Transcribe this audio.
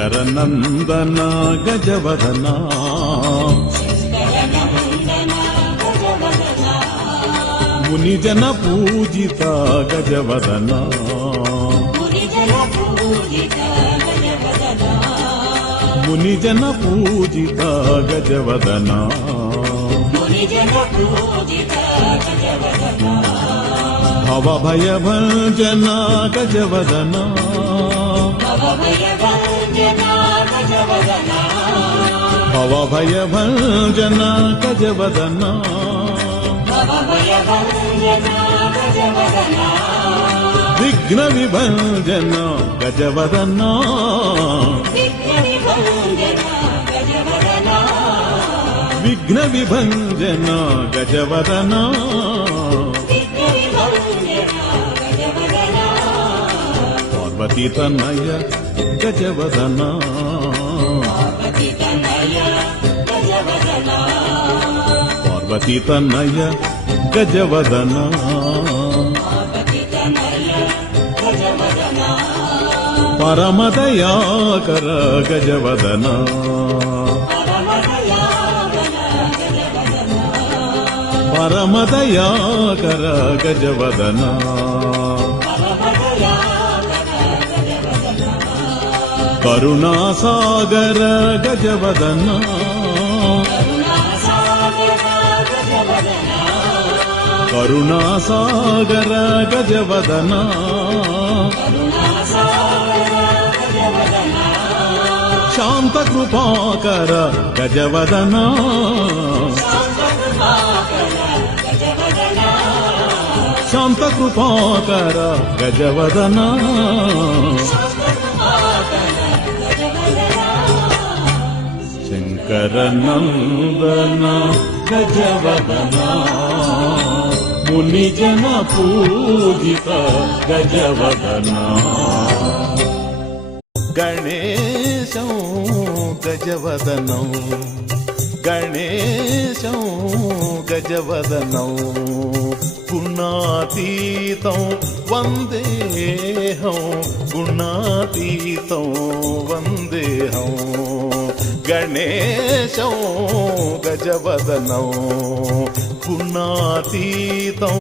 శంకరనందన గజవదన మునిజన పూజిత గజవదన మునిజన పూజిత గజవదన భవభయభంజన గజవదన భవభయభంజన గజవదన విఘ్న విభంజన గజవదన విఘ్న విభంజన గజవదన పార్వతీ తనయ గజవదన పార్వతీ తనయ గజవదన పరమదయాకర గజవదన పరమదయాకర గజవదన కరుణాసాగర గజవదన కరుణాసాగర గజవదన శాంత కృపాకర గజవదన శాంత కృపాకర గజవదన శంకరనందన గజవదన మునిజన పూజిత గజవదన గణేశం గజవదనం గణేశం గజవదనం గుణాతీతం వందేహం గుణాతీతం వందేహం గణేశం గజవదనం గుణాతీతం